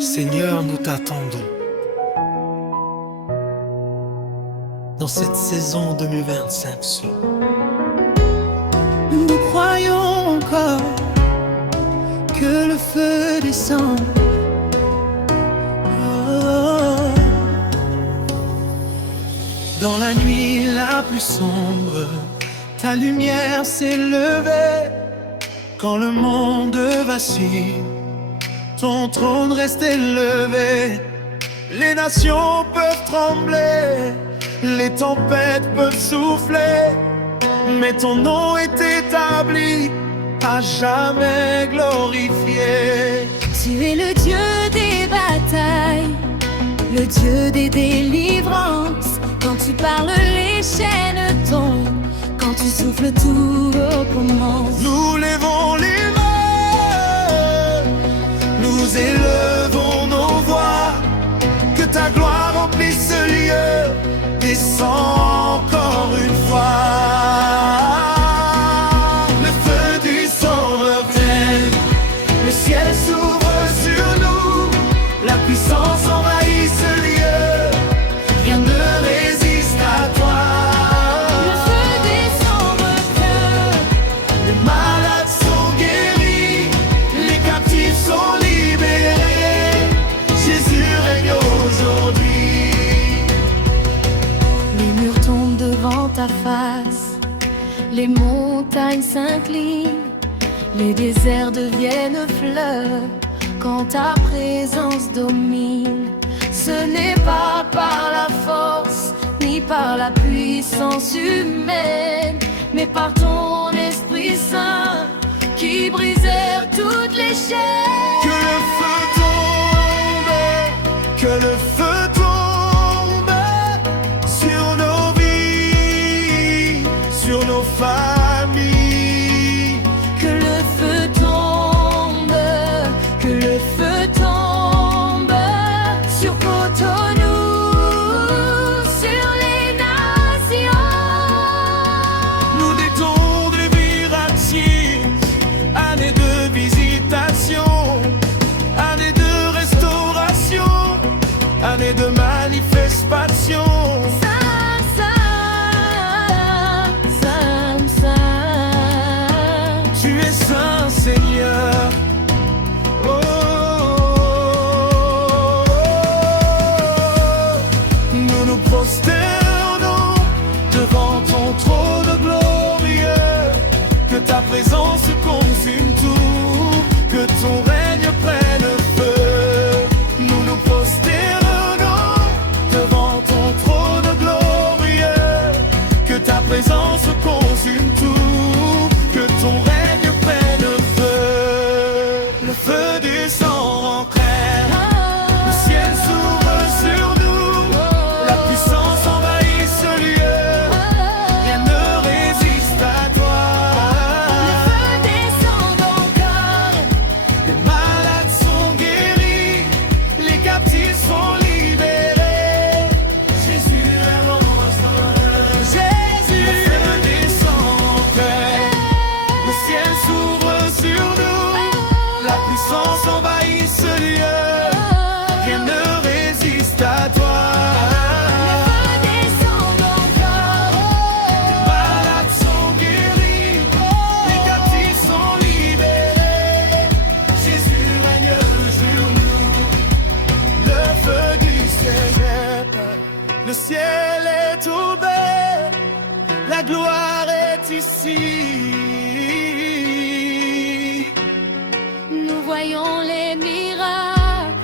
Seigneur, nous t'attendons. Dans cette saison 2025, nous croyons encore que le feu descend. Oh. Dans la nuit la plus sombre, ta lumière s'est levée. Quand le monde vacille, ton trône reste élevé. Les nations peuvent trembler, les tempêtes peuvent souffler, mais ton nom est établi, à jamais glorifié. Tu es le Dieu des batailles, le Dieu des délivrances. Quand tu parles, les chaînes tombent. Quand tu souffles, tout recommence. Nous levons les mains, nous élevons nos voix. Que ta gloire remplisse ce lieu, descends encore une fois. Le feu du sang revient, le ciel s'ouvre sur nous. La puissance envahit ce lieu, rien ne résiste à toi. Le feu descend revient, Les malades sont guéris, les captifs sont libérés. Jésus règne aujourd'hui. les murs tombent devant ta face, les montagnes s'inclinent, les déserts deviennent fleuves quand ta présence domine. Ce n'est pas par la force ni par la puissance humaine, mais par ton Esprit Saint qui brisèrent toutes les chaînes. Que le feu tombe, que le feu tombe sur nos vies, sur nos familles. Que le feu tombe, que le feu tombe sur Cotonou, sur les nations. Nous détons des miracles, années de visitation, années de restauration, années de manifestation. Saint, Saint, Saint, Saint. Tu es saint, Seigneur. Oh, nous nous prosternons devant ton trône glorieux. Que ta présence consume tout, que ton règne prenne feu. Nous nous prosternons devant ton trône glorieux. Que ta présence consume tout, que ton règne prenne feu. Le feu descend en clair, le ciel s'ouvre sur nous. La puissance envahit ce lieu, rien ne résiste à toi. Le feu descend encore, Les malades sont guéris, les captifs sont libérés. Jésus est mon Jésus. Le feu descend en paix, le ciel s'ouvre sur nous. La puissance envahit ce lieu, rien ne résiste à toi. le feu descend encore. Les malades sont guéris, les captifs sont libérés. Jésus règne sur nous. Le feu du Seigneur, le ciel est ouvert, la gloire est ici. Nous voyons les miracles,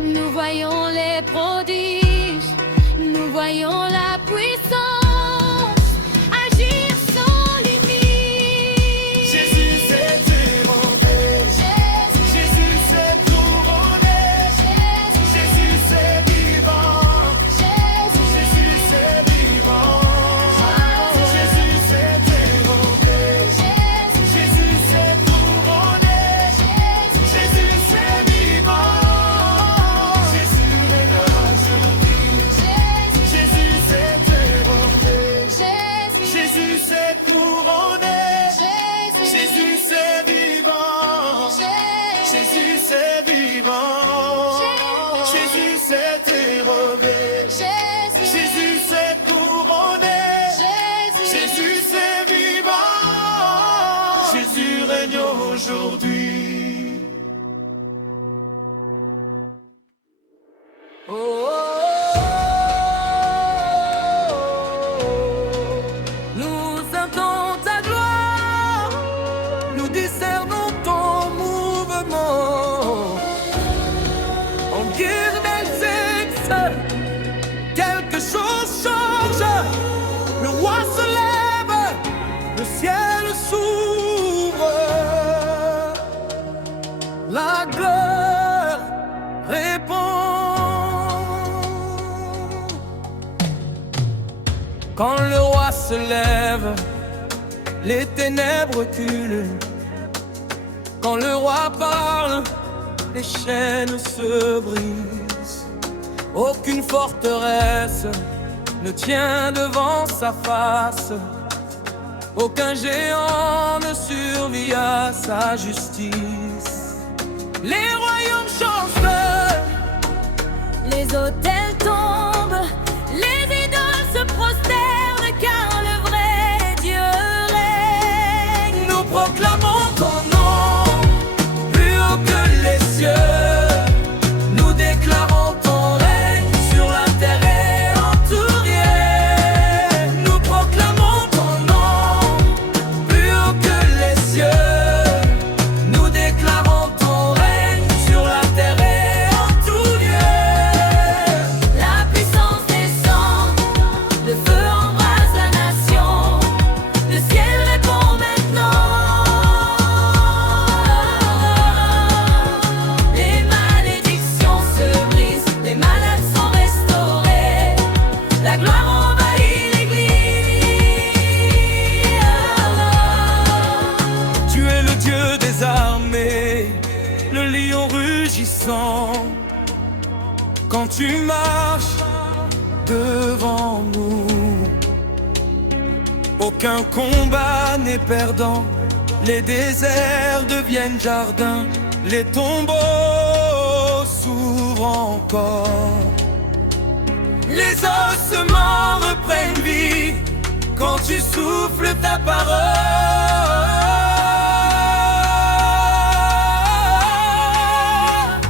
nous voyons les prodiges, nous voyons la puissance agir sans limite. Jésus s'est élevé, Jésus s'est couronné, Jésus c'est vivant, Jésus c'est vivant, Jésus s'est élevé, Jésus règne aujourd'hui. Oh, oh, oh, oh. Nous sentons ta gloire, nous discernons ton mouvement. En guise d'Elsex, quelque chose change. Le roi se lève, le ciel s'ouvre. La gloire répond. Quand le roi se lève, les ténèbres reculent. Quand le roi parle, les chaînes se brisent. Aucune forteresse ne tient devant sa face. Aucun géant ne survit à sa justice. Les royaumes chancellent, Les autels tombent, les idoles se prosternent, car le vrai Dieu règne. nous proclamons ton nom, plus haut que les cieux. Nous déclarons ton règne sur la terre et en tout rien. Nous proclamons ton nom, plus haut que les cieux. Nous déclarons ton règne sur la terre et en tout lieu. La puissance descend, le feu embrase la nation, le ciel répond maintenant. Les malédictions se brisent, les malades sont restaurés, la gloire envahit l'église. Tu es le Dieu des armées, le lion rugissant. Quand tu marches devant nous, aucun combat n'est perdant. Les déserts deviennent jardins, les tombeaux s'ouvrent encore. Les ossements reprennent vie quand tu souffles ta parole.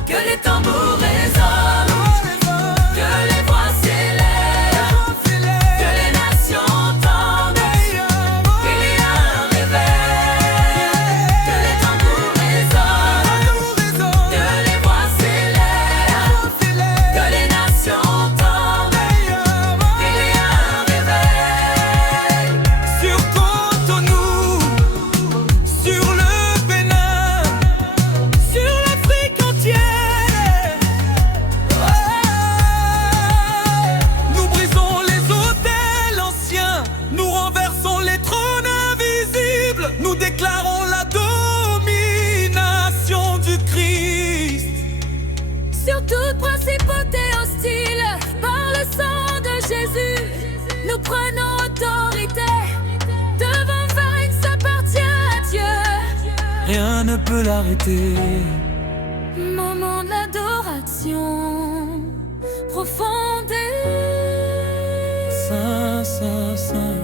Que les tambours résonnent, que les voix s'élèvent, que les nations entendent qu'il y a un réveil. Que les tambours résonnent, que les voix s'élèvent, que les nations entendent qu'il y a un réveil. Sur Cotonou, sur le Bénin, sur l'Afrique entière, nous brisons les autels anciens, nous renversons les trônes invisibles, nous déclarons la domination du Christ. Sur toute principauté hostile, par le sang de Jésus, nous prenons autorité. Devant vainque s'appartient à Dieu. Rien ne peut l'arrêter. Moment d'adoration profonde. Saint, Saint, Saint.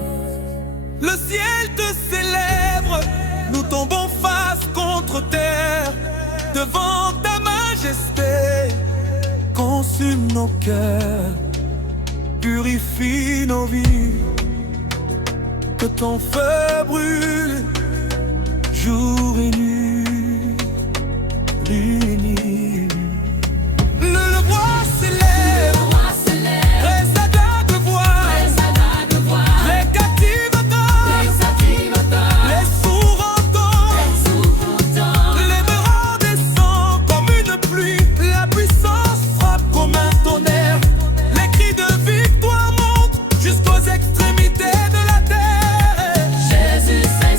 Le ciel te célèbre, nous tombons face contre terre, devant ta majesté. Consume nos cœurs, purifie nos vies, que ton feu brûle jour et nuit, nuit et nuit. Le roi s'élève, presse à ta voix, les captifs attendent, les sourds entendent, les bras descendent comme une pluie, la puissance frappe comme un tonnerre, les cris de victoire montent jusqu'aux extrémités de la terre. Jésus s'est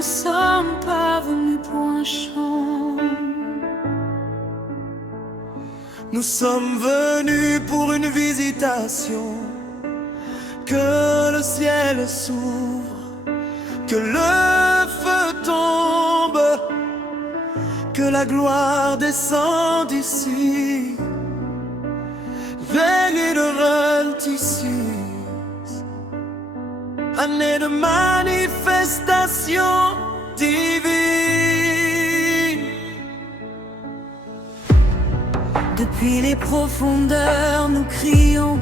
ne sommes pas venus pour un chant. Nous sommes venus pour une visitation. Que le ciel s'ouvre, que le feu tombe, que la gloire descende ici. Veillez de ici. Année de manifestation divine. Depuis les profondeurs, nous crions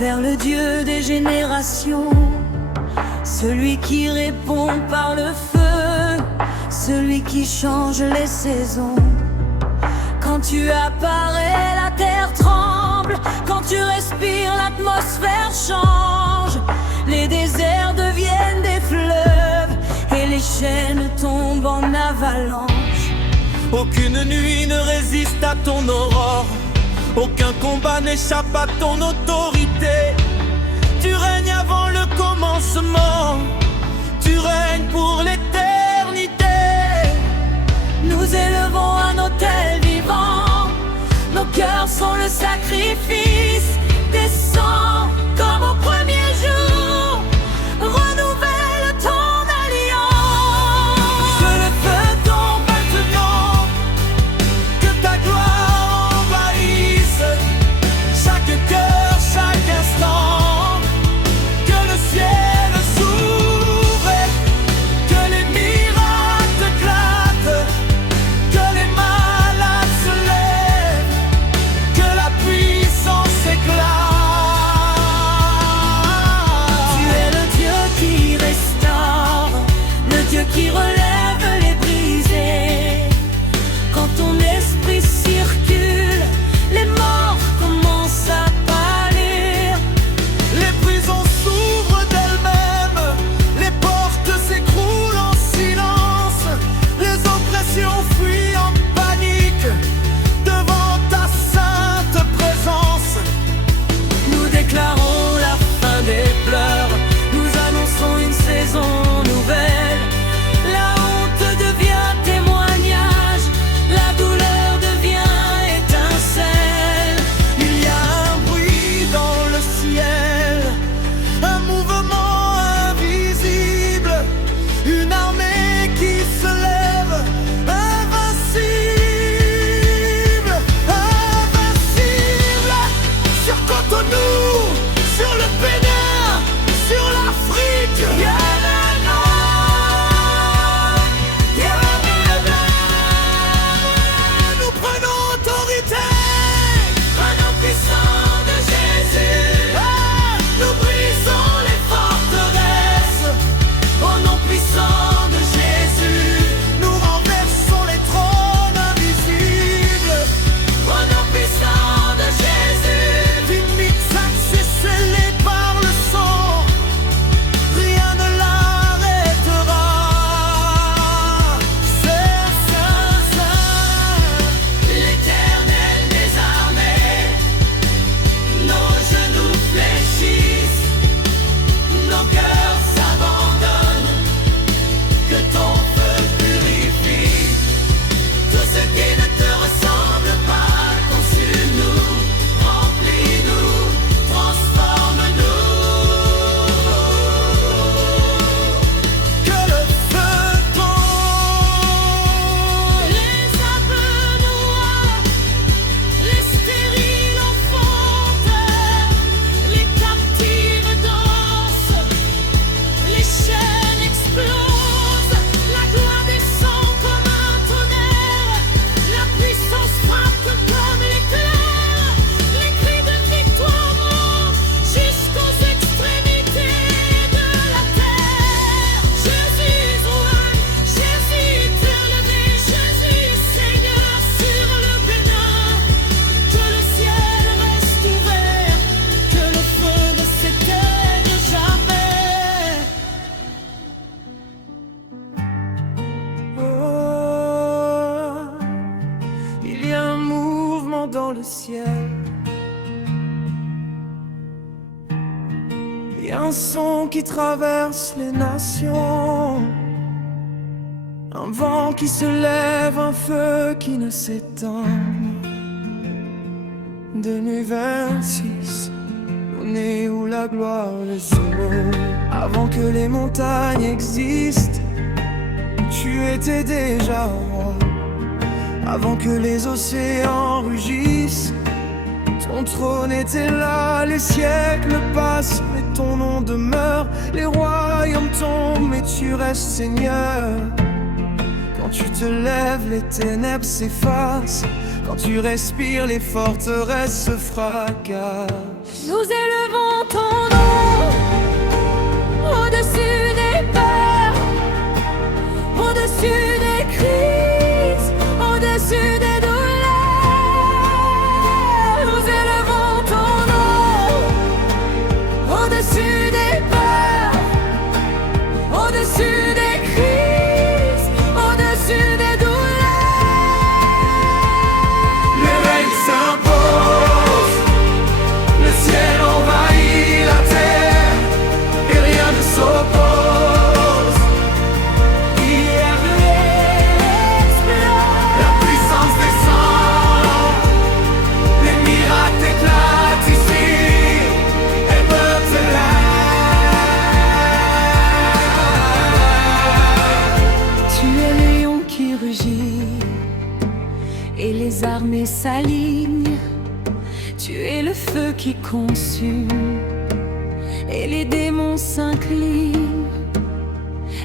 vers le Dieu des générations, celui qui répond par le feu, celui qui change les saisons. Quand tu apparais, la terre tremble. Quand tu respires, l'atmosphère change. Les déserts deviennent des fleuves et les chaînes tombent en avalanche. Aucune nuit ne résiste à ton aurore. Aucun combat n'échappe à ton autorité. Tu règnes avant le commencement. Tu règnes pour l'éternité. Nous élevons un autel vivant. Nos cœurs sont le sacrifice. Descends comme au premier jour. Renouvelle ton alliance. Que le feu tombe maintenant. Que ta gloire envahisse chaque cœur, chaque instant. Que le ciel s'ouvre, que les miracles éclatent, que les malades se lèvent, que la puissance éclate. Tu es le Dieu qui restaure, le Dieu qui relève les brisés. Quand ton esprit circule, les morts commencent à pâlir. Les prisons s'ouvrent d'elles-mêmes, les portes s'écroulent en silence. Les oppressions fuient en panique devant ta sainte présence. Nous déclarons la fin des pleurs. Nous annonçons une saison nouvelle. La honte devient témoignage. La douleur devient étincelle. Il y a un bruit dans le ciel, un mouvement invisible, une armée qui se lève, invincible, invincible. Sur Cotonou, sur le Bénin, sur l'Afrique. Nous prenons autorité. Au nom puissant de Jésus, Nous brisons les forteresses. au nom puissant de Jésus, Nous renversons les trônes invisibles. au nom puissant de Jésus. Timixac, c'est scellé par le sang. Rien ne l'arrêtera. C'est Saint, Saint. L'Éternel des armées, nos genoux fléchissent, nos cœurs s'abandonnent, que ton feu purifie tout ce qui ne te ressemble pas. Consume-nous, remplis-nous, transforme-nous. Que le feu tombe. Les âmes noires, les stériles enfantent, les captives dansent, les chaînes explosent, la gloire descend comme un tonnerre, la puissance frappe comme l'éclair, les cris de victoire montent jusqu'aux extrémités de la terre. Jésus roi, Jésus éternel, Jésus Seigneur sur le Bénin. Que le ciel reste ouvert, que le feu ne s'éteigne jamais. Oh, il y a un mouvement dans le ciel. Il y a un son qui traverse les nations. Un vent qui se lève, un feu qui ne s'éteint. 2026, l'année où la gloire les humains. Avant que les montagnes existent, tu étais déjà roi. Avant que les océans rugissent, ton trône était là. Les siècles passent, mais ton nom demeure. Les royaumes tombent, mais tu restes Seigneur. Quand tu te lèves, les ténèbres s'effacent. Quand tu respires, les forteresses se fracassent. Nous élevons ton nom au-dessus des peurs, au-dessus des crises, au-dessus des douleurs. Nous élevons ton nom au-dessus des peurs, au-dessus des crises, au-dessus des Le règne s'impose, le ciel envahit la terre, et rien ne s'oppose. Hier la puissance descend, les miracles éclatent ici, et peuvent là. Tu es le lion qui rugit et les armées s'alignent. Tu es le feu qui consume et les démons s'inclinent.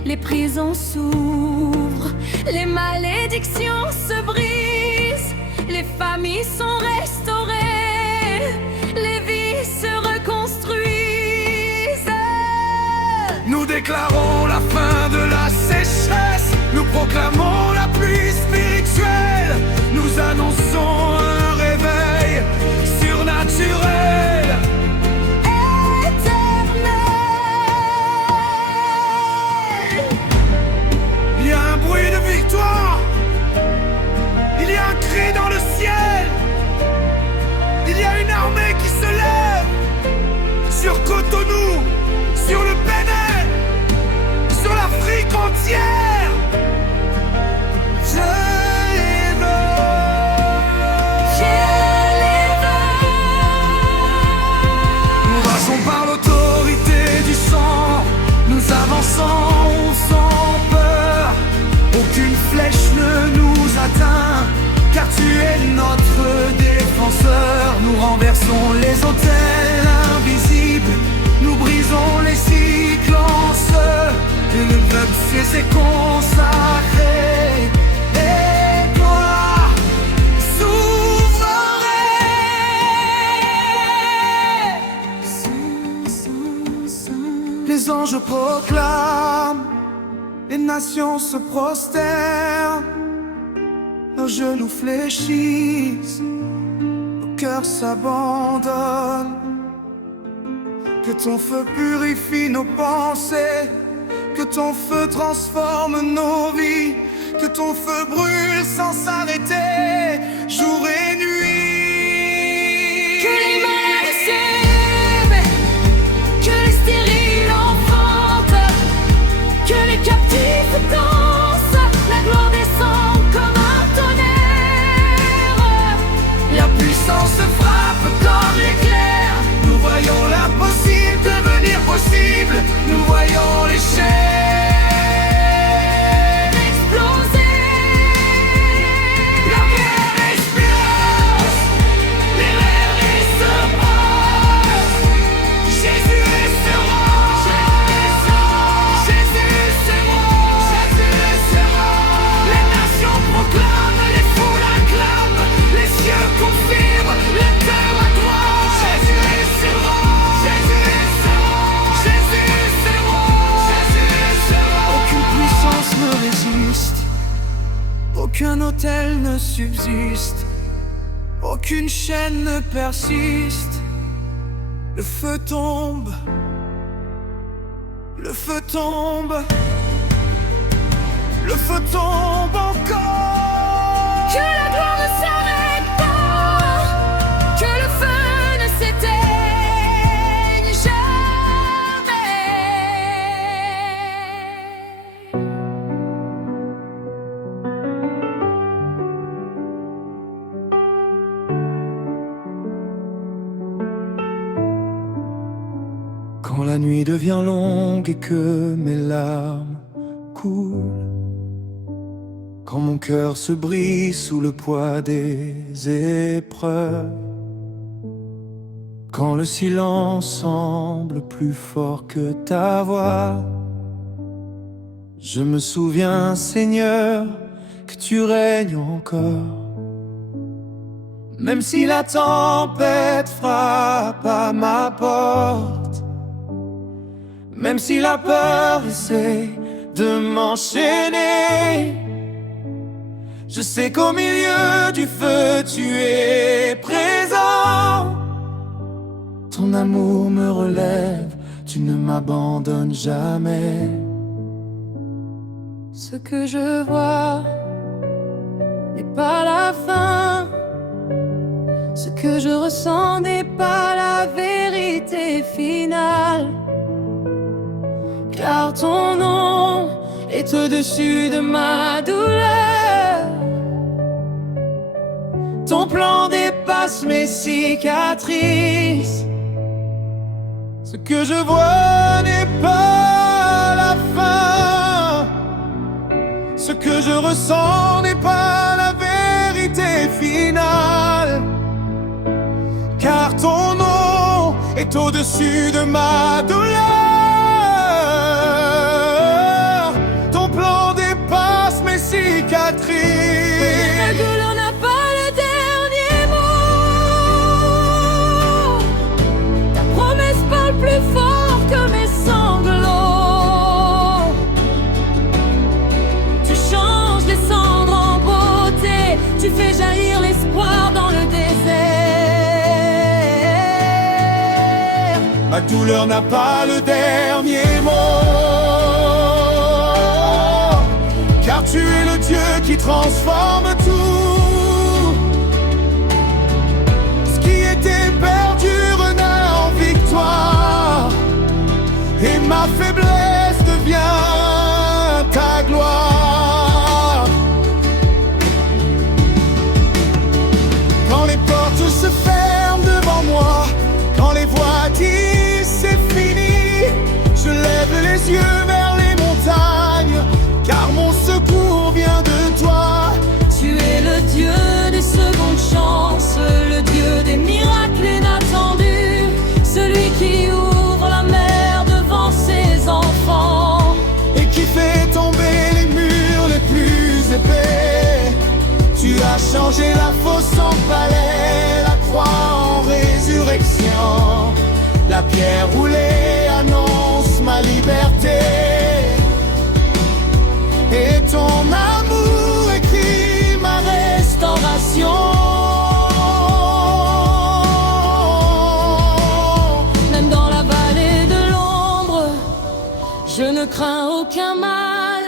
Les prisons s'ouvrent, les malédictions se brisent, les familles sont restaurées, les vies se reconstruisent. Nous déclarons la fin de la sécheresse, nous proclamons la pluie spirituelle, nous annonçons un réveil surnaturel. Il y a un bruit de victoire, il y a un cri dans le ciel, il y a une armée qui se lève sur Cotonou, sur le Bénin, sur l'Afrique entière. Je les veux. Nous marchons par l'autorité du sang, nous avançons sans peur. Aucune flèche ne nous atteint, car tu es notre défenseur. Nous renversons les autels invisibles, nous brisons les silences, et le peuple s'est consacré. Et toi, souverain. Les anges proclament, les nations se prosternent, nos genoux fléchissent, nos cœurs s'abandonnent. Que ton feu purifie nos pensées, que ton feu transforme nos vies, que ton feu brûle sans s'arrêter, jour et nuit. Que les malades s'aiment, que les stériles enfantent, que les captifs dansent, la gloire descend comme un tonnerre. La puissance frappe comme l'éclair. Nous voyons l'impossible devenir possible. Nous voyons les chaînes Exploser. La guerre explose, les rêves se posent. Jésus est ce roi. Jésus est ce roi. Les nations proclament, les foules acclament, les cieux confirment, le cœur à droite. Jésus est ce roi. Jésus est ce roi. Jésus est ce roi. Jésus est ce roi. Aucune puissance ne résiste, aucun autel ne subsiste, aucune chaîne ne persiste. Le feu tombe, le feu tombe, le feu tombe encore. Que la gloire ne s'arrête pas, que le feu ne s'éteigne jamais. Quand la nuit devient longue et que mes larmes coulent, quand mon cœur se brise sous le poids des épreuves, quand le silence semble plus fort que ta voix, je me souviens, Seigneur, que tu règnes encore. Même si la tempête frappe à ma porte, même si la peur essaie de m'enchaîner, je sais qu'au milieu du feu tu es présent. Ton amour me relève, tu ne m'abandonnes jamais. Ce que je vois n'est pas la fin. Ce que je ressens n'est pas la vérité finale. Car ton nom est au-dessus de ma douleur. Ton plan dépasse mes cicatrices. Ce que je vois n'est pas la fin. Ce que je ressens n'est pas la vérité finale. Car ton nom est au-dessus de ma douleur. Ton plan dépasse mes cicatrices. La douleur n'a pas le dernier mot. Ta promesse parle plus fort que mes sanglots. Tu changes les cendres en beauté. Tu fais jaillir l'espoir dans le désert. Ma douleur n'a pas le dernier mot. Car tu es le Dieu qui transforme tout. Ce qui était perdu renaît en victoire. Et ma faiblesse devient ta gloire. Quand les portes se ferment devant moi, quand les voix disent c'est fini, je lève les yeux vers les montagnes. Car mon secours vient de toi. Tu es le Dieu des secondes chances, le Dieu des miracles inattendus, celui qui ouvre la mer devant ses enfants Et qui fait tomber les murs les plus épais. Tu as changé la fosse en palais, la croix en résurrection. La pierre roulée annonce ma liberté. Et ton amour écrit ma restauration. Même dans la vallée de l'ombre, je ne crains aucun mal,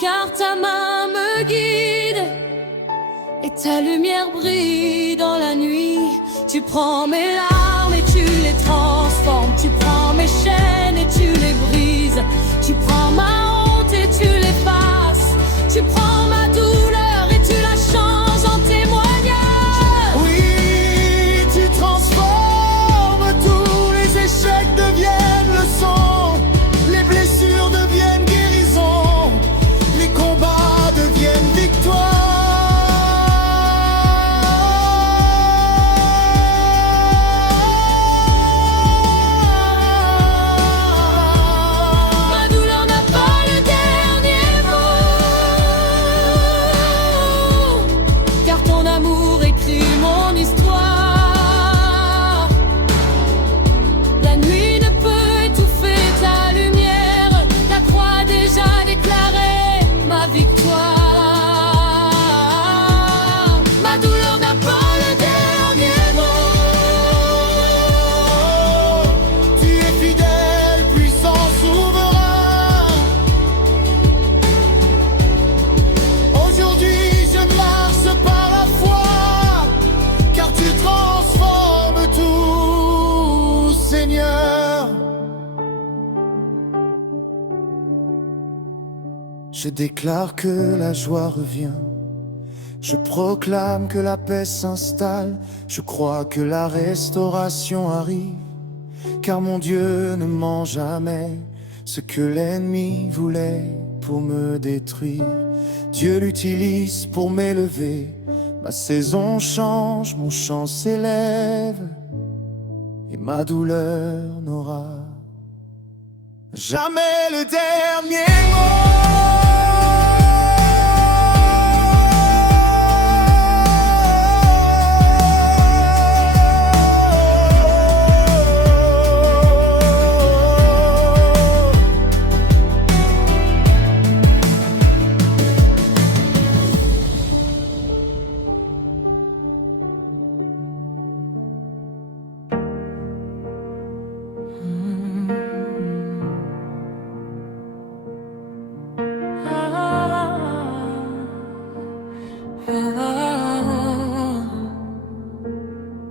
car ta main me guide et ta lumière brille dans la nuit. Tu prends mes larmes et tu les transformes. Tu prends mes chaînes et tu les brises. Tu prends ma honte et tu l'effaces. Tu prends ma douleur et tu la changes en témoignage. Oui, tu transformes, tous les échecs deviennent leçons. Les blessures deviennent guérisons. Les combats deviennent victoires. Ma douleur n'a pas le dernier mot, car ton amour écrit mon histoire. La nuit ne peut étouffer ta lumière. La croix a déjà déclaré ma victoire. Ma douleur n'a pas le dernier mot. Tu es fidèle, puissant, souverain. Aujourd'hui je marche par la foi, car tu transformes tout, Seigneur. Je déclare que la joie revient. Je proclame que la paix s'installe. Je crois que la restauration arrive. car mon Dieu ne ment jamais. Ce que l'ennemi voulait pour me détruire, Dieu l'utilise pour m'élever. Ma saison change, mon chant s'élève, et ma douleur n'aura jamais le dernier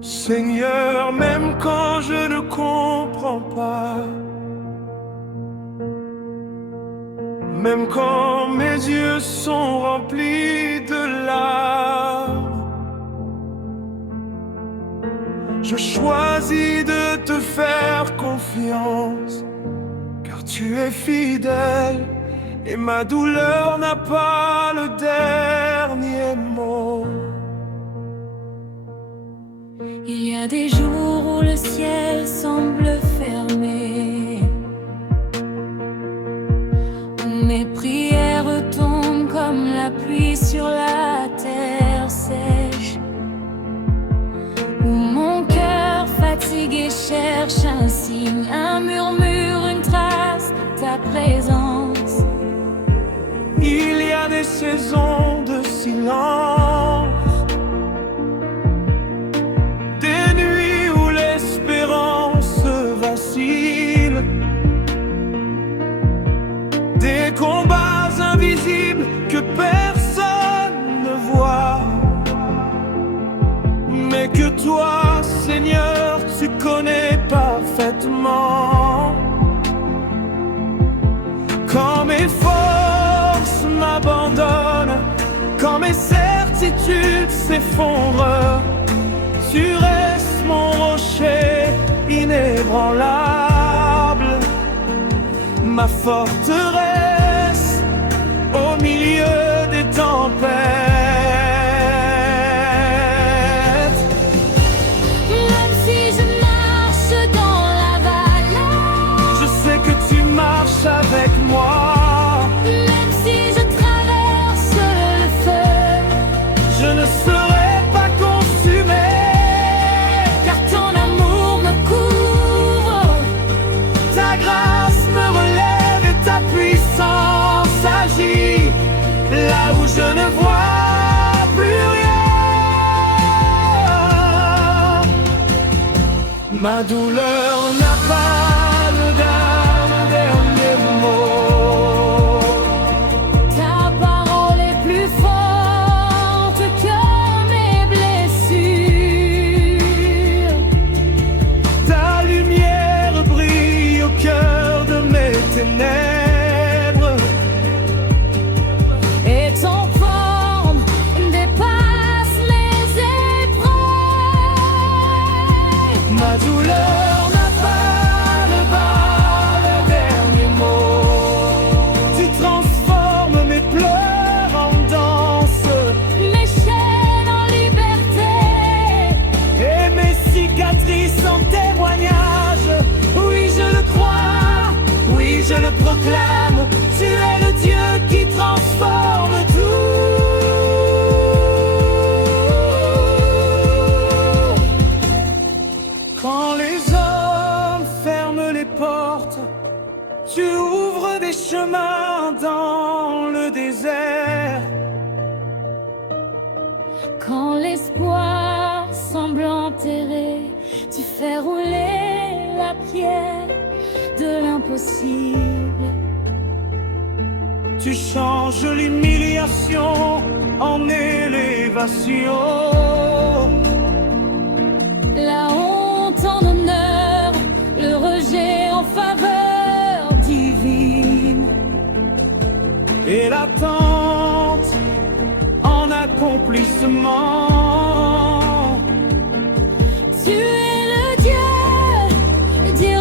Seigneur, même quand je ne comprends pas, même quand mes yeux sont remplis de larmes, je choisis de te faire confiance, car tu es fidèle et ma douleur n'a pas le dernier mot. Il y a des jours où le ciel semble fermé, où mes prières tombent comme la pluie sur la terre sèche, où mon cœur fatigué cherche un signe, un murmure, une trace de ta présence. Il y a des saisons de silence, des nuits où l'espérance vacille, des combats invisibles que personne ne voit, mais que toi, Seigneur, tu connais parfaitement. Quand mes forces m'abandonnent, quand mes certitudes s'effondrent, tu restes mon rocher inébranlable, ma forteresse au milieu des tempêtes. Même si je marche dans la vallée, Je sais que tu marches avec moi. même si je traverse le feu, Je ne serai pas consumé, car ton amour me couvre. ta grâce me relève et ta puissance agit là où je ne vois plus rien. Ma douleur n'a pas le dernier mot. Ta parole est plus forte que mes blessures. Ta lumière brille au cœur de mes ténèbres. Et ton forme dépasse mes épreuves. Ma douleur n'a pas le dernier mot. Tu transformes mes pleurs en danse Mes chaînes en liberté, et mes cicatrices en témoignage. Oui, je le crois, oui, je le proclame. Tu es le Dieu qui transforme tout. Quand les hommes ferment les portes, tu ouvres des chemins dans le désert. quand l'espoir semble enterré, tu fais rouler la pierre de l'impossible. Tu changes l'humiliation en élévation. La honte en honneur, le rejet en faveur divine. Et l'attente en accomplissement. Tu es le Dieu des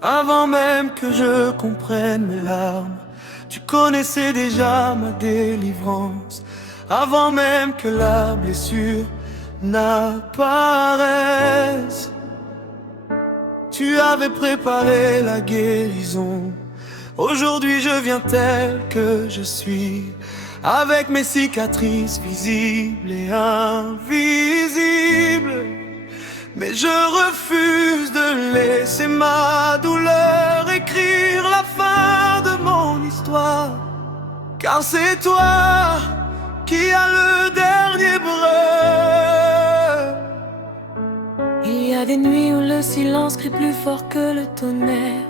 Avant même que je comprenne mes larmes, tu connaissais déjà ma délivrance. Avant même que la blessure n'apparaisse, tu avais préparé la guérison. Aujourd'hui je viens tel que je suis, avec mes cicatrices visibles et invisibles. Mais je refuse de laisser ma douleur écrire la fin de mon histoire. Car c'est toi qui as le dernier brevet. Il y a des nuits où le silence crie plus fort que le tonnerre.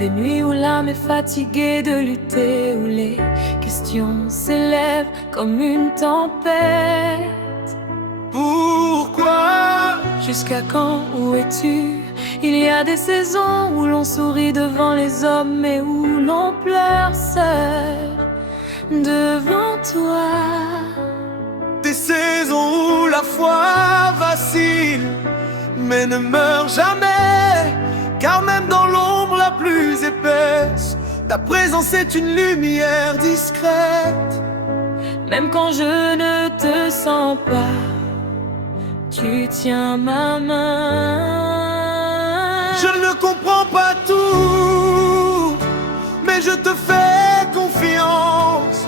Des nuits où l'âme est fatiguée de lutter, où les questions s'élèvent comme une tempête. Pourquoi? Jusqu'à quand, où es-tu? Il y a des saisons où l'on sourit devant les hommes, mais où l'on pleure seul devant toi. Des saisons où la foi vacille, mais ne meurt jamais. Car même dans l'ombre la plus épaisse, ta présence est une lumière discrète. Même quand je ne te sens pas, tu tiens ma main. Je ne comprends pas tout, mais je te fais confiance.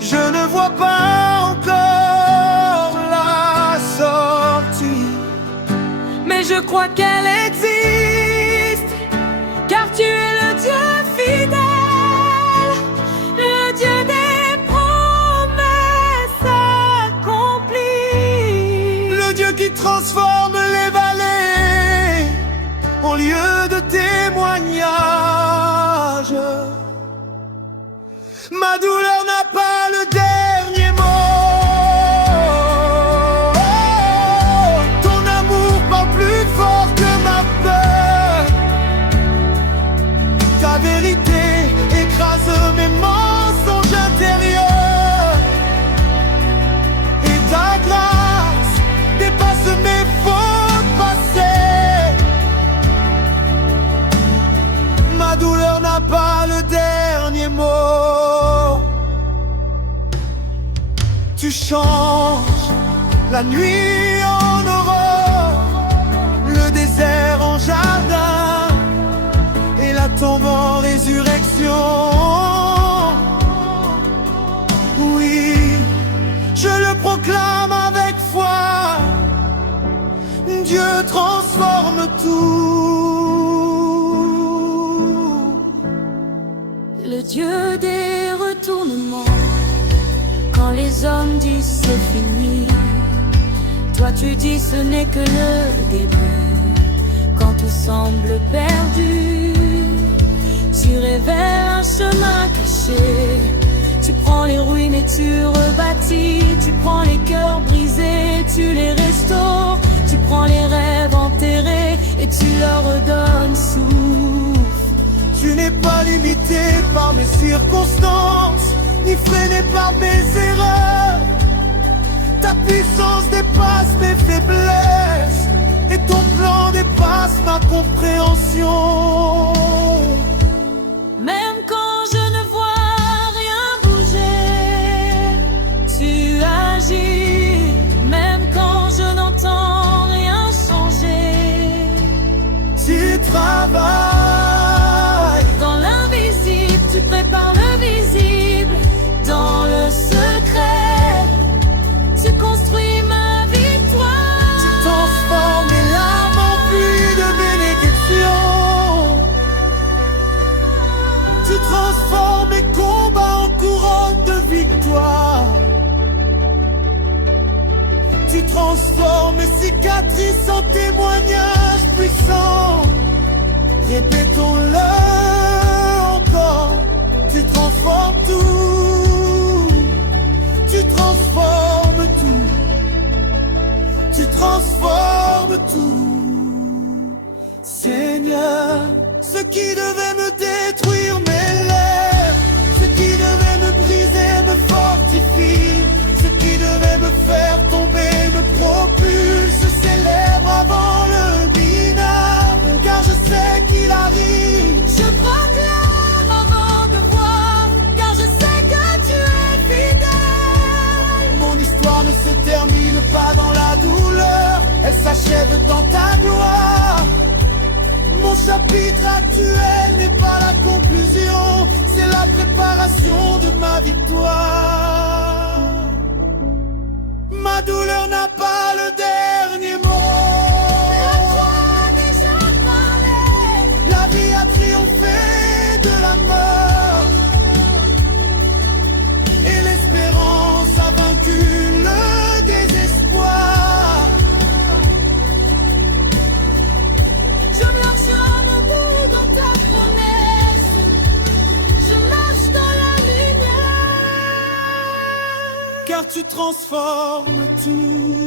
Je ne vois pas encore la sortie, mais je crois qu'elle existe, car tu es le Dieu fidèle, le Dieu des promesses accomplies, le Dieu qui transforme les vallées en lieu de témoignage. Ma douleur n'a pas le dernier mot. Ton amour parle plus fort que ma peur. Ta vérité écrase mes mensonges intérieurs. Et ta grâce dépasse mes fautes passées. Ma douleur n'a pas le dernier mot. Tu changes la nuit en aurore, le désert en jardin et la tombe en résurrection. Oui, je le proclame avec foi, Dieu transforme tout. le Dieu des retournements. Quand les hommes disent c'est fini, toi tu dis ce n'est que le début. Quand tout semble perdu, tu révèles un chemin caché. Tu prends les ruines et tu rebâtis. Tu prends les cœurs brisés, tu les restaures. Tu prends les rêves enterrés et tu leur redonnes souffle. Tu n'es pas limité par mes circonstances, ni freiné par mes erreurs. Ta puissance dépasse mes faiblesses et ton plan dépasse ma compréhension. Même quand je ne vois rien bouger, tu agis. Même quand je n'entends rien changer, Tu travailles dans l'invisible, tu prépares le visible. Dans le secret, tu construis ma victoire. Tu transformes mes larmes en pluie de bénédictions. Tu transformes mes combats en couronne de victoire. Tu transformes mes cicatrices en témoignages puissants. Répétons-le encore. Tu transformes tout. Tu transformes tout. Tu transformes tout. Seigneur, ce qui devait me détruire m'élève. Ce qui devait me briser me fortifie. Ce qui devait me faire tomber me propulse. Célèbre avant le minable, car je sais qui s'achève dans ta gloire. Mon chapitre actuel n'est pas la conclusion, c'est la préparation de ma victoire. Ma douleur n'a pas le dernier mot. La croix a déjà parlé. La vie a triomphé de la mort. Et l'espérance a vaincu le désespoir. Je marcherai debout dans ta promesse. Je marche dans la lumière. Car tu transformes tout.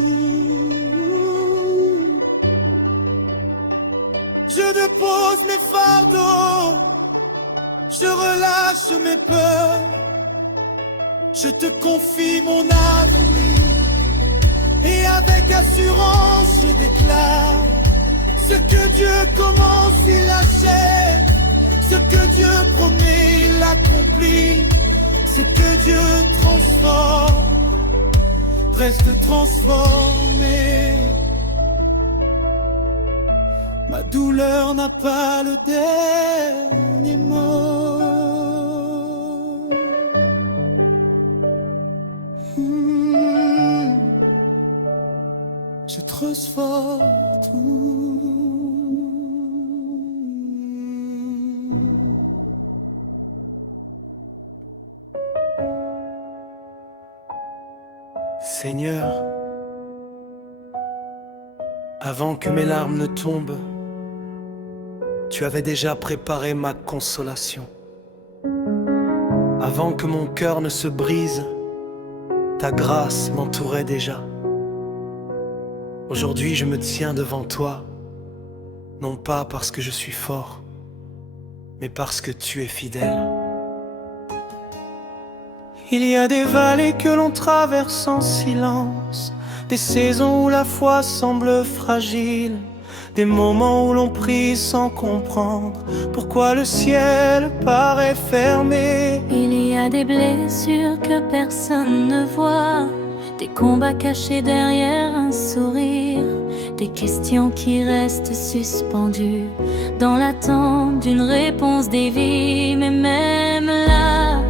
Je dépose mes fardeaux. Je relâche mes peurs. Je te confie mon avenir. Et avec assurance je déclare: ce que Dieu commence, il achève. Ce que Dieu promet, il accomplit. Ce que Dieu transforme reste transformé. Ma douleur n'a pas le dernier mot. Je transforme tout. Seigneur, avant que mes larmes ne tombent, tu avais déjà préparé ma consolation. Avant que mon cœur ne se brise, ta grâce m'entourait déjà. Aujourd'hui, je me tiens devant toi, non pas parce que je suis fort, mais parce que tu es fidèle. Il y a des vallées que l'on traverse en silence, des saisons où la foi semble fragile, des moments où l'on prie sans comprendre pourquoi le ciel paraît fermé. Il y a des blessures que personne ne voit, des combats cachés derrière un sourire, des questions qui restent suspendues dans l'attente d'une réponse des vies. Mais même là,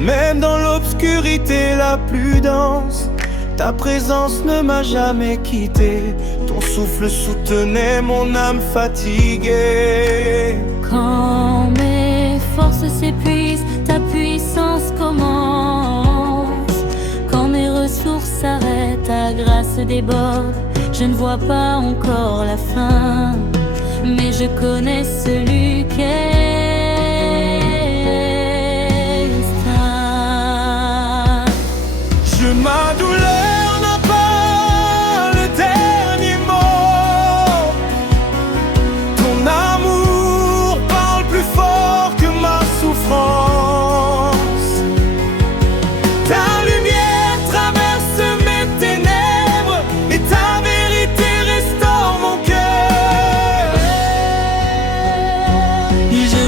même dans l'obscurité la plus dense, ta présence ne m'a jamais quitté. Ton souffle soutenait mon âme fatiguée. quand mes forces s'épuisent, ta puissance commence. Quand mes ressources s'arrêtent, ta grâce déborde. Je ne vois pas encore la fin, mais je connais celui qui est. Ma douleur n'a pas le dernier mot. Ton amour parle plus fort que ma souffrance. Ta lumière traverse mes ténèbres et ta vérité restaure mon cœur.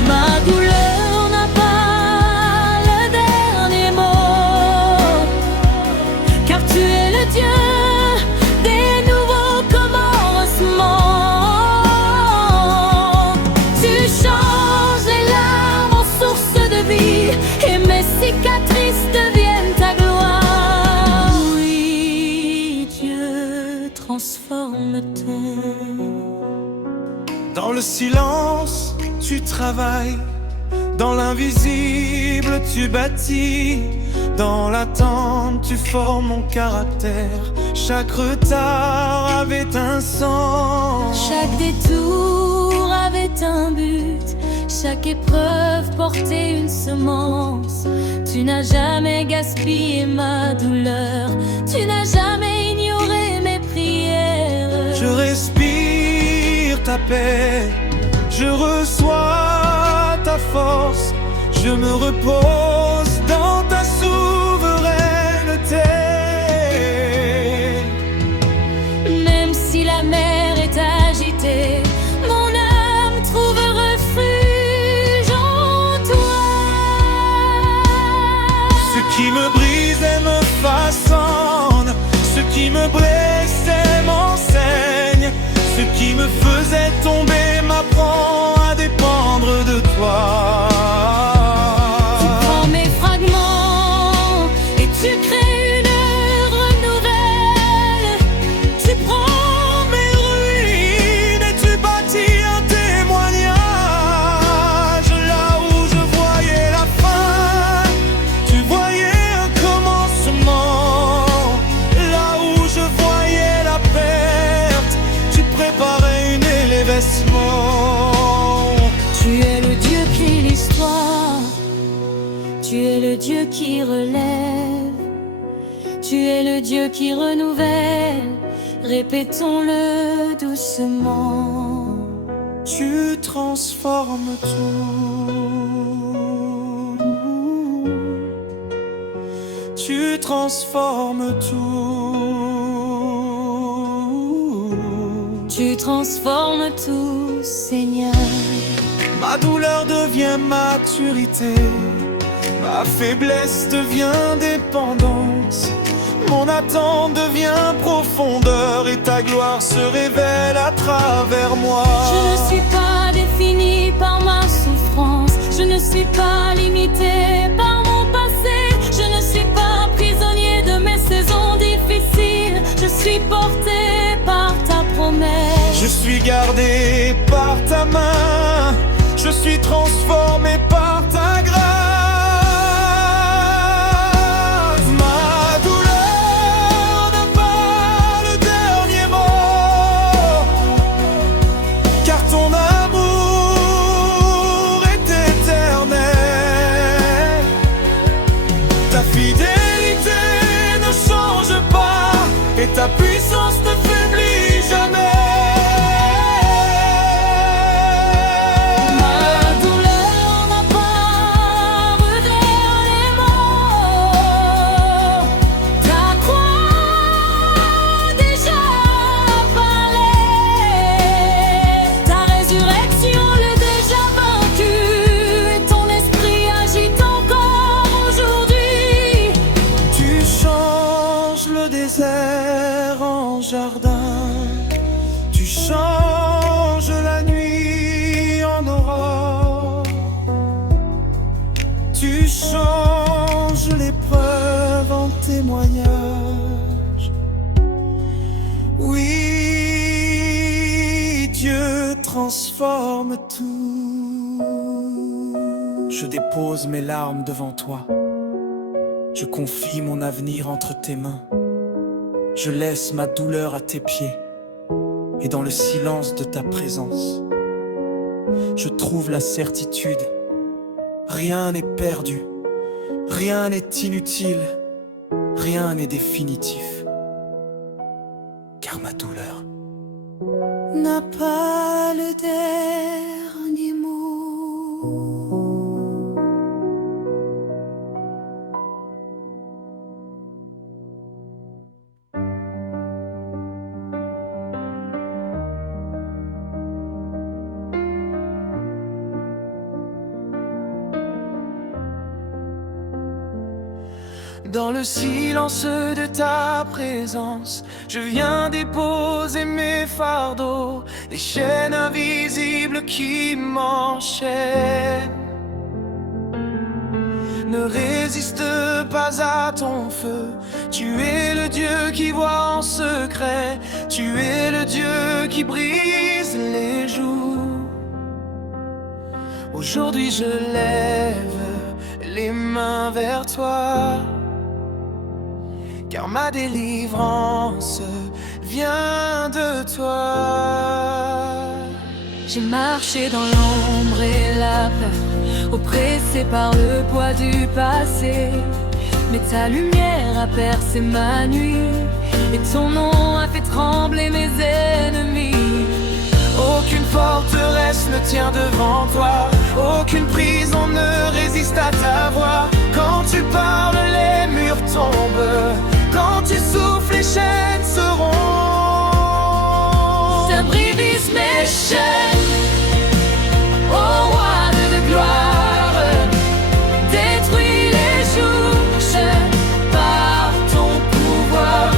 Ma douleur n'a pas le dernier mot, car tu es le Dieu des nouveaux commencements. Tu changes les larmes en source de vie, et mes cicatrices deviennent ta gloire. Oui, Dieu transforme tout. Dans le silence, tu travailles. Dans l'invisible, tu bâtis. Dans l'attente, tu formes mon caractère. Chaque retard avait un sens. Chaque détour avait un but. Chaque épreuve portait une semence. Tu n'as jamais gaspillé ma douleur. Tu n'as jamais ignoré mes prières. Je respire ta paix. Je reçois ta force. Je me repose dans ta souveraineté. Même si la mer est agitée, mon âme trouve refuge en toi. Ce qui me brise et me façonne, ce qui me blesse et m'enseigne. tomber m'apprend à dépendre de toi. Tu prends mes fragments et tu crées une œuvre nouvelle. Tu prends Mes ruines et tu bâtis un témoignage. Là où je voyais la fin, tu voyais un commencement. Là où je voyais la perte, tu préparais une élévation. Tu es le Dieu qui l'histoire, tu es le Dieu qui relève, tu es le Dieu qui renouvelle, répétons-le doucement. Tu transformes tout. Tu transformes tout. Tu transformes tout, Seigneur. Ma douleur devient maturité, ma faiblesse devient dépendance, mon attente devient profondeur et ta gloire se révèle à travers moi. Je ne suis pas défini par ma souffrance, je ne suis pas limité par mon passé, je ne suis pas prisonnier de mes saisons difficiles, je suis porté par ta promesse. Je suis gardé par ta main, je suis transformé par ta grâce. Ma douleur n'a pas le dernier mot, car ton amour est éternel. Ta fidélité ne change pas et ta puissance ne faiblit jamais. En jardin, tu changes la nuit en aurore, tu changes l'épreuve en témoignage. Oui, Dieu transforme tout. Je dépose mes larmes devant toi, je confie mon avenir entre tes mains. Je laisse ma douleur à tes pieds, et dans le silence de ta présence, je trouve la certitude. Rien n'est perdu, rien n'est inutile, rien n'est définitif, car ma douleur n'a pas le dernier mot. Dans le silence de ta présence, je viens déposer mes fardeaux, les chaînes invisibles qui m'enchaînent. Ne résiste pas à ton feu, tu es le Dieu qui voit en secret, tu es le Dieu qui brise les joues. Aujourd'hui je lève les mains vers toi, car ma délivrance vient de toi. J'ai marché dans l'ombre et la peur, oppressé par le poids du passé. Mais ta lumière a percé ma nuit, et ton nom a fait trembler mes ennemis. Aucune forteresse ne tient devant toi, aucune prison ne résiste à ta voix. Quand tu parles, les murs tombent, quand tu souffles, les chaînes seront. Ça brise mes chaînes, ô roi de gloire, détruis les jougs par ton pouvoir.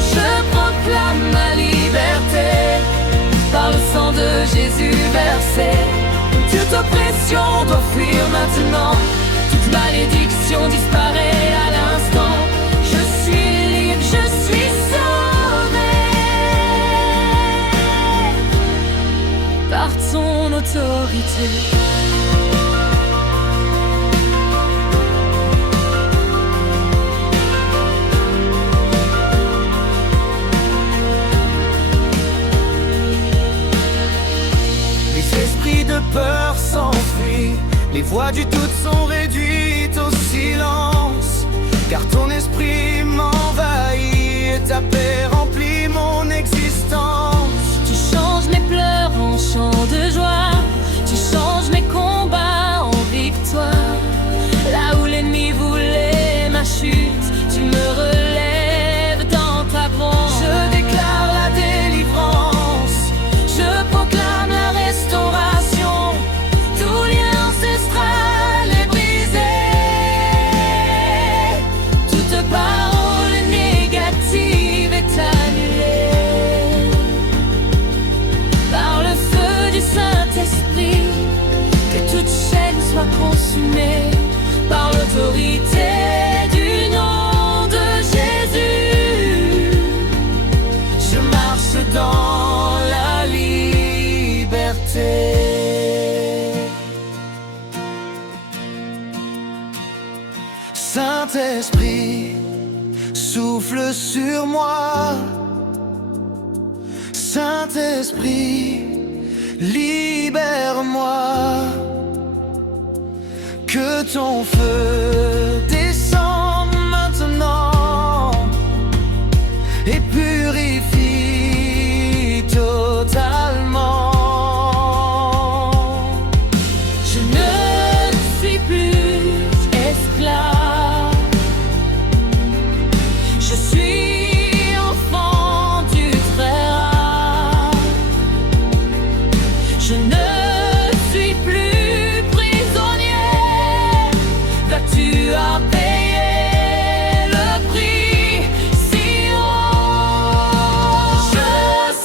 Je proclame ma liberté par le sang de Jésus. Les esprits de peur s'enfuient, les voix du doute sont réduites au silence, car ton esprit m'envahit et ta paix remplit mon existence. Tu changes mes pleurs en chants de joie, tu changes mes combats en victoire. Là où l'ennemi voulait ma chute, tu me relèves dans ta branche. Je déclare la délivrance, Je proclame la restauration, tout lien ancestral est brisé. Toute parole négative est annulée par le feu du Saint-Esprit. Que toute chaîne soit consumée par l'autorité du nom de Jésus. je marche dans la liberté. Saint-Esprit, souffle sur moi. Saint-Esprit, libère-moi. Que ton feu descende maintenant et purifie totalement. Je ne suis plus esclave, je suis enfant du Très-Haut. Je ne suis plus prisonnier, car tu as payé le prix si haut. Je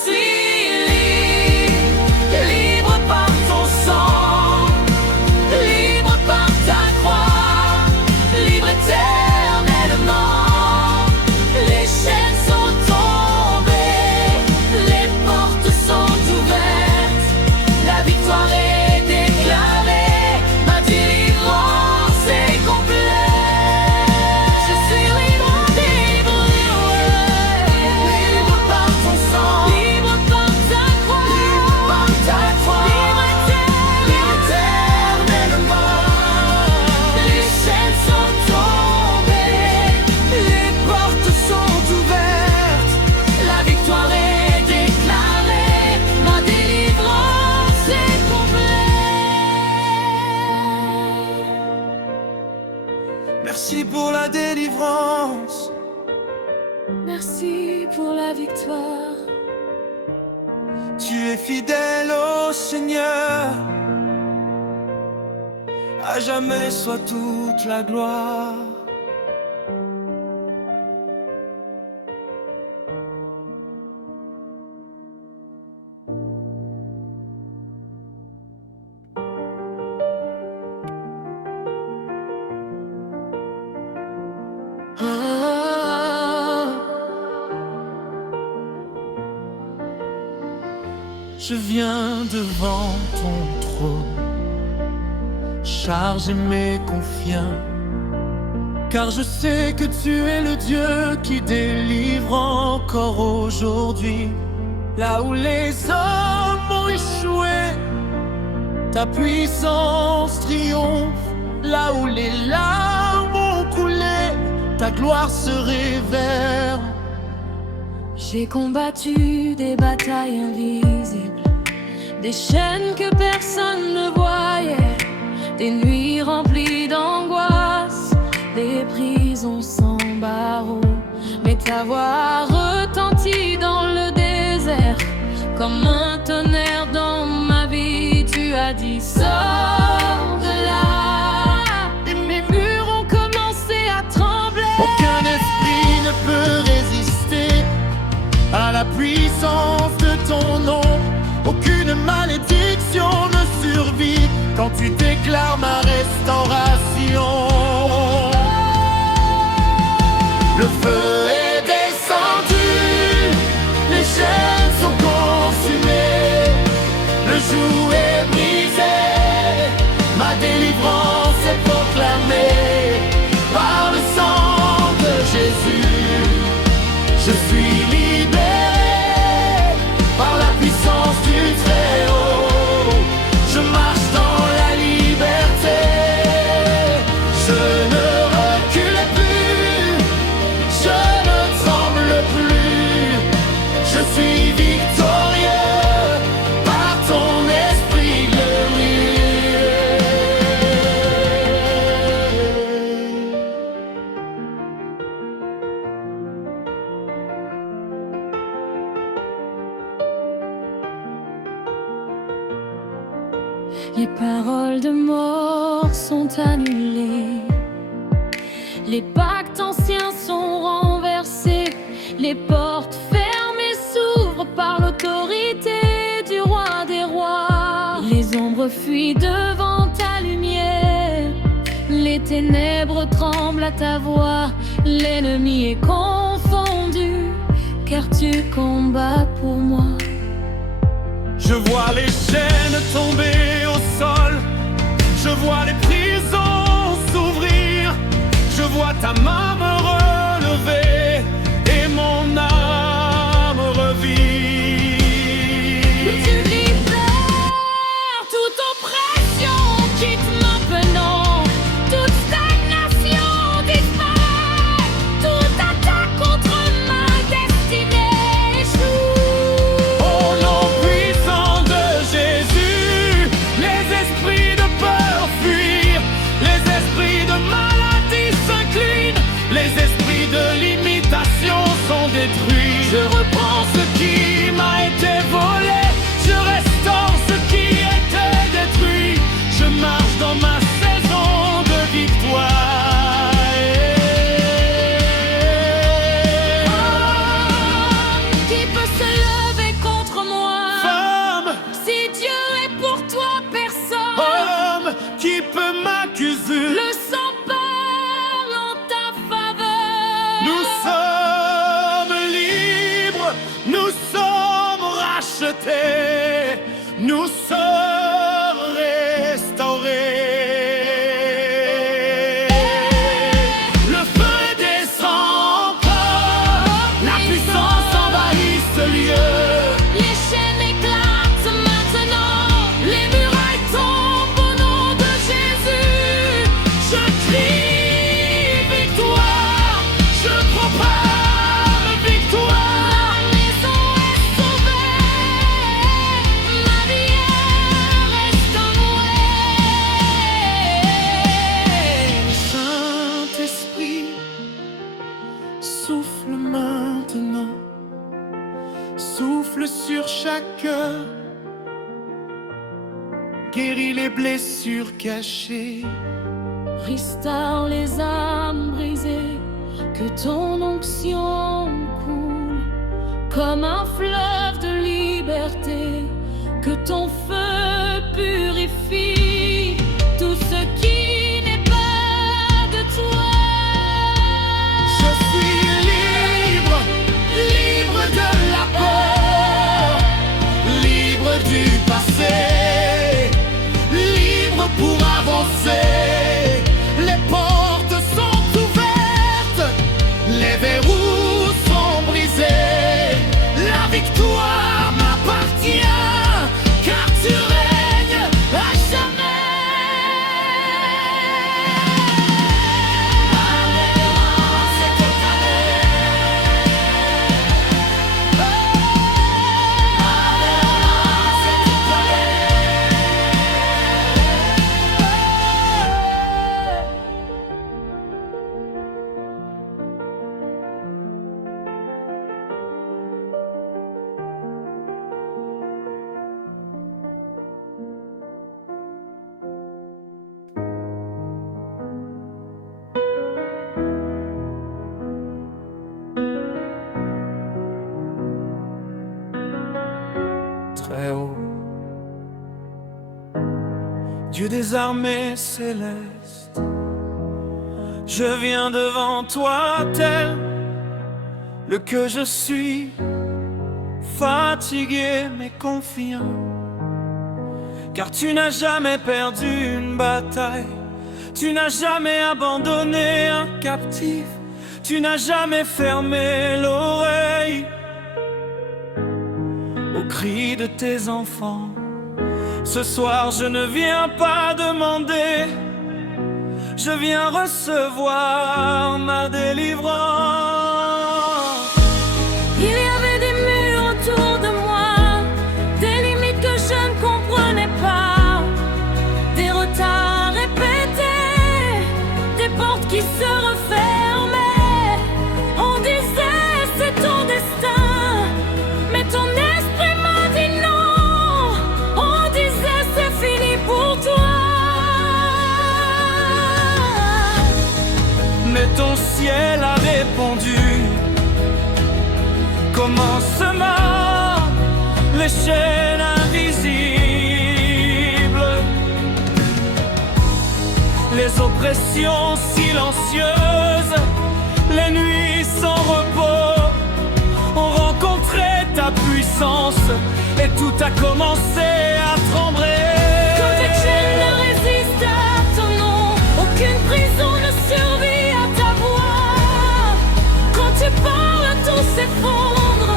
suis libre, libre par ton sang, libre par ta croix, libre éternellement. Les chaînes sont tombées, les portes sont ouvertes, la victoire est déclarée, ma délivrance est complète. Je suis libre, libre, libre par ton sang, libre par ta croix, libre par ta croix, libre éternellement. Les chaînes sont tombées, les portes sont ouvertes, la victoire est déclarée, ma délivrance est complète. Merci pour la délivrance. Merci pour la victoire. Tu es fidèle au Seigneur. À jamais soit toute la gloire. Je viens devant ton trône, chargé mais confiant, car je sais que tu es le Dieu qui délivre encore aujourd'hui. Là où les hommes ont échoué, ta puissance triomphe. Là où les larmes ont coulé, ta gloire se révèle. J'ai combattu des batailles invisibles, des chaînes que personne ne voyait, des nuits remplies d'angoisse, des prisons sans barreaux. Mais ta voix retentit dans le désert, comme un tonnerre dans ma vie. Tu as dit sors de là, et mes murs ont commencé à trembler. Aucun esprit ne peut résister à la puissance de ton nom. Aucune malédiction ne survit quand tu déclares ma restauration. Le feu est descendu, les chaînes sont consumées, le joug est brisé. paroles de mort sont annulées. Les pactes anciens sont renversés. Les portes fermées s'ouvrent par l'autorité du roi des rois. Les ombres fuient devant ta lumière. Les ténèbres tremblent à ta voix. L'ennemi est confondu, car tu combats pour moi. Je vois les chaînes tomber au sol. Je vois les prisons s'ouvrir. Je vois ta main me relever et mon âme revit. Tu libères toute oppression, quitte maintenant. Toute stagnation disparaît. Toute attaque contre ma destinée échoue. Au nom puissant de Jésus, les esprits de peur fuient. Les esprits de maladie s'inclinent. Les esprits de limitation sont détruits. Je reprends ce qui m'a été volé. Je restaure ce qui était détruit. Je marche dans ma saison de victoire. Qui peut se lever contre moi? Femme, Si Dieu est pour toi, personne homme, qui peut m'accuser? le sang parle en ta faveur. Nous sommes libres, nous sommes rachetés, nous sommes restaurés. Le feu descend encore, la puissance envahit ce lieu. Les chaînes éclatent maintenant, les murailles tombent au nom de Jésus. Je crie victoire, je proclame victoire. Ma maison est sauvée, ma vie est restaurée. Saint-Esprit, souffle maintenant, souffle sur chaque cœur, guéris les blessures cachées. Restaure les âmes brisées, que ton onction coule comme un fleuve de liberté, que ton feu purifie tout ce qui n'est pas de toi. Je suis libre, libre de la peur, libre du passé, libre pour avancer. Les portes sont ouvertes, les verrous sont brisés. La victoire m'appartient, car tu règnes à jamais. Alléluia, c'est totalé. Alléluia, c'est totalé. Très haut, Dieu des armées célestes, je viens devant toi tel le que je suis, fatigué mais confiant, car tu n'as jamais perdu une bataille, tu n'as jamais abandonné un captif, tu n'as jamais fermé l'oreille aux cris de tes enfants. Ce soir je ne viens pas demander, je viens recevoir ma délivrance. Il y avait des murs autour de moi, des limites que je ne comprenais pas, des retards répétés, des portes qui se refermaient. On disait c'est ton destin, mais ton esprit m'a dit non. On disait c'est fini pour toi. ciel a répondu. Commencement, les chaînes invisibles, les oppressions silencieuses, les nuits sans repos ont rencontré ta puissance et tout a commencé à trembler. Quand tes chaînes ne résistent à ton nom, aucune prison ne survit à ta voix. Quand tu parles, tout s'effondre.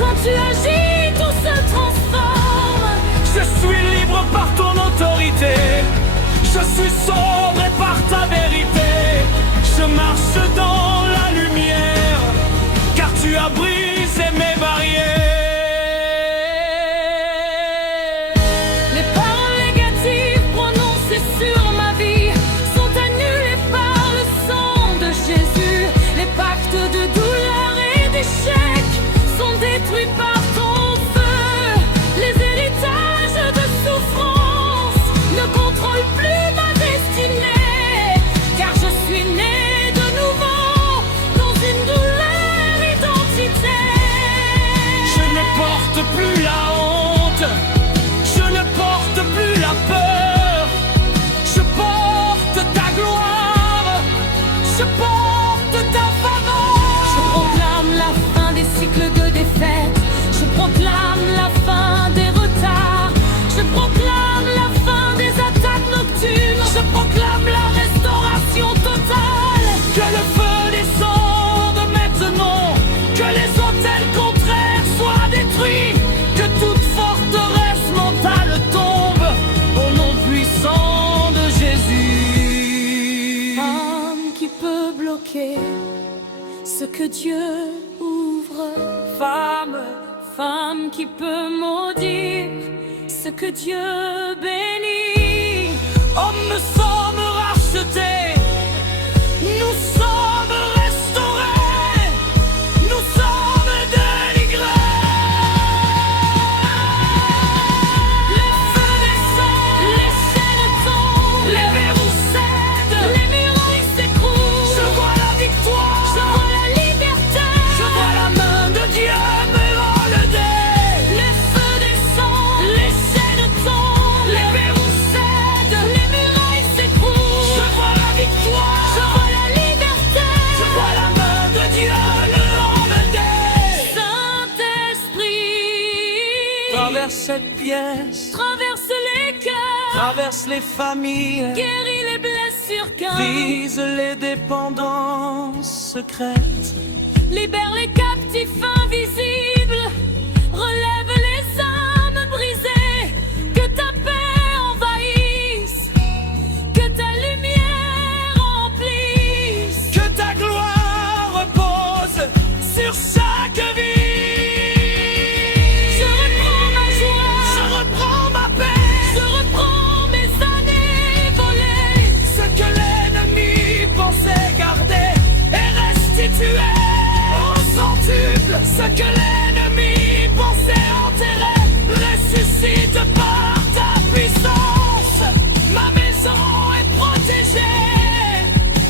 Quand tu agis, tout se transforme. Je suis libre par ton autorité, je suis sobre par ta vérité. Je marche dans la lumière, car tu as brisé mes barrières. Les paroles négatives prononcées sur ma vie sont annulées par le sang de Jésus. Les pactes de douleur et d'échec sont détruits par ton feu. Les héritages de souffrance ne contrôlent plus ma destinée, car je suis né de nouveau dans une nouvelle identité. Je ne porte plus la honte, je ne porte plus la peur. Je porte ta gloire, je porte ta faveur. Je proclame la fin des cycles de défaite. Je proclame la fin des retards. Je proclame la fin des attaques nocturnes. Je proclame la restauration totale. Que le feu descende maintenant, que les hôtels contraires soient détruits, que toute forteresse mentale tombe au nom puissant de Jésus. Femme qui peut bloquer ce que Dieu ouvre. Femme qui peut maudire ce que Dieu bénit. Hommes, nous sommes rachetés, nous sommes restaurés, nous sommes délivrés. Le feu descend, les chaînes tombent, les verrous cèdent, les murailles s'écroulent. Je vois la victoire, Je vois la liberté. je vois la main de Dieu me relever. Le feu descend, les chaînes tombent, les verrous cèdent, les murailles s'écroulent. Je vois la victoire, Je vois la liberté. je vois la main de Dieu le relever. Saint-Esprit, Traverse cette pièce, traverse les cœurs, traverse les familles, guéris les blessures cœurs, brise les dépendances secrètes. libère les captifs invisibles, relève les âmes brisées, que ta paix envahisse, que ta lumière remplisse. Que ta gloire repose sur chaque vie. Je reprends ma joie, Je reprends ma paix, je reprends mes années volées. ce que l'ennemi pensait garder est restitué au centuple. Ce que l'ennemi pensait enterrer ressuscite par ta puissance. Ma maison est protégée,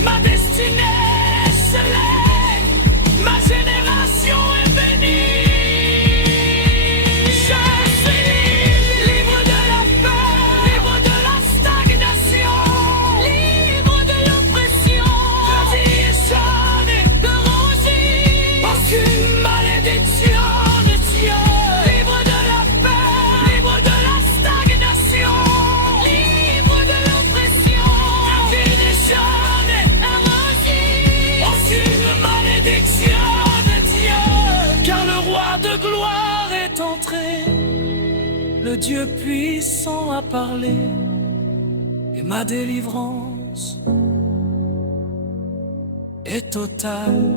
ma destinée est scellée, ma génération est bénie. Je suis libre de la peur, libre de la stagnation, Libre de l'oppression, de déchaîner, de rougir. aucune malédiction ne tient. Libre de la peur, libre de la stagnation, Libre de l'oppression, de déchaîner, à rougir. aucune malédiction ne tient. Car le roi de gloire est entré, le Dieu puissant a parlé, et ma délivrance est totale.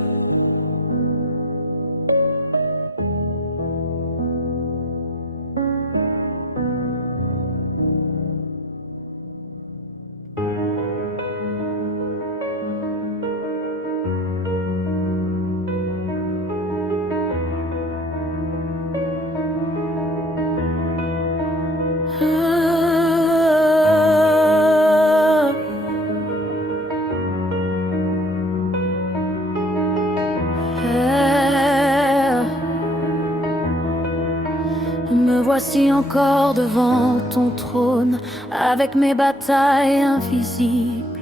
voici encore devant ton trône, avec mes batailles invisibles,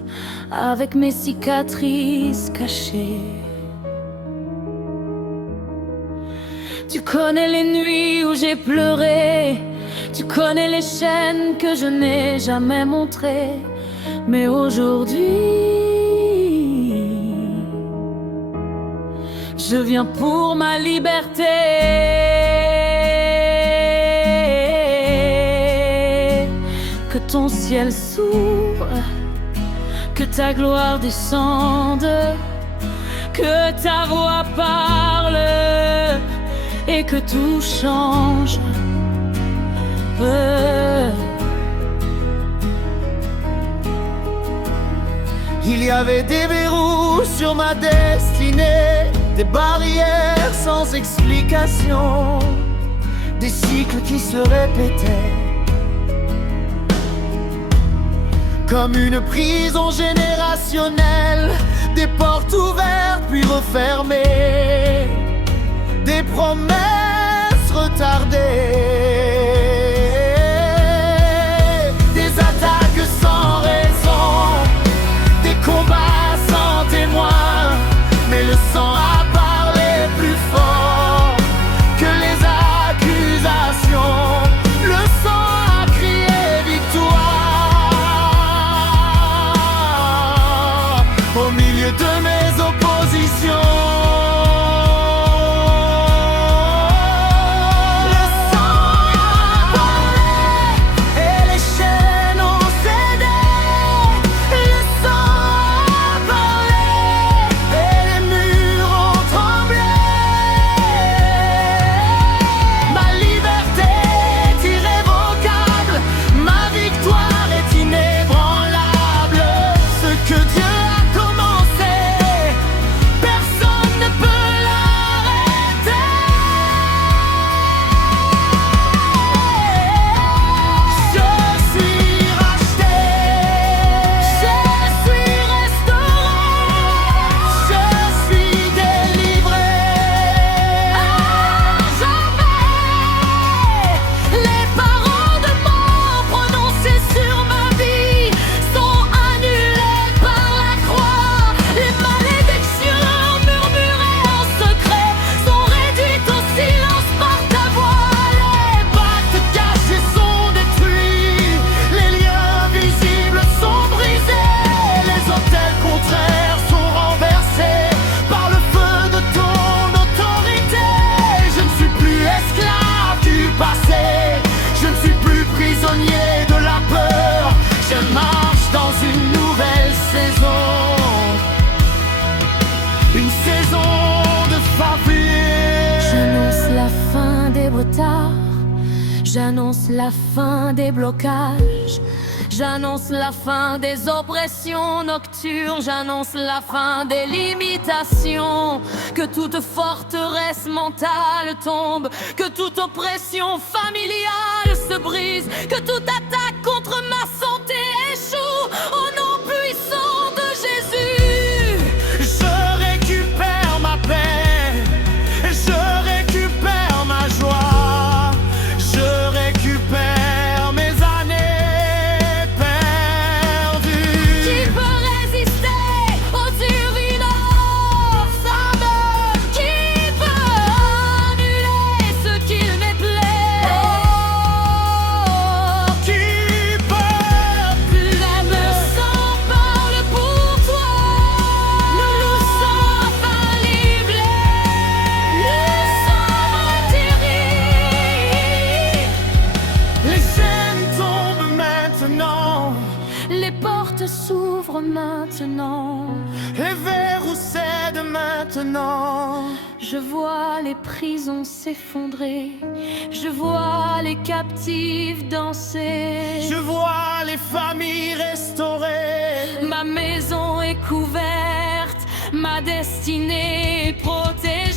avec mes cicatrices cachées. Tu connais les nuits où j'ai pleuré, tu connais les chaînes que je n'ai jamais montrées. Mais aujourd'hui, je viens pour ma liberté. Que ton ciel s'ouvre, que ta gloire descende, que ta voix parle et que tout change. Il y avait des verrous sur ma destinée, des barrières sans explication, des cycles qui se répétaient, comme une prison générationnelle, des portes ouvertes puis refermées, des promesses retardées, des attaques sans raison, des combats sans témoins, mais le sang a parlé plus fort que les accusations. Le sang a crié victoire au milieu de mes oppositions. De la peur, je marche dans une nouvelle saison, une saison de faveur. J'annonce la fin des retards, j'annonce la fin des blocages, j'annonce la fin des oppressions nocturnes, j'annonce la fin des limitations. Que toute forteresse mentale tombe, que toute oppression familiale se brise, que toute attaque contre ma santé échoue au nom puissant de Jésus. Je récupère ma paix, je récupère ma joie, je récupère mes années perdues. Qui peut résister aux divinos fameux? Qui peut annuler ce qu'il m'est plaît? Qui peut Le sang parle pour toi. Nous nous sommes enfin libérés. Le sang atterrit. les chaînes tombent maintenant, Les portes s'ouvrent maintenant. les verrous cèdent maintenant. Je vois les prisons s'effondrer. Je vois les captifs danser. Je vois les familles restaurées. Ma maison est couverte, ma destinée est protégée.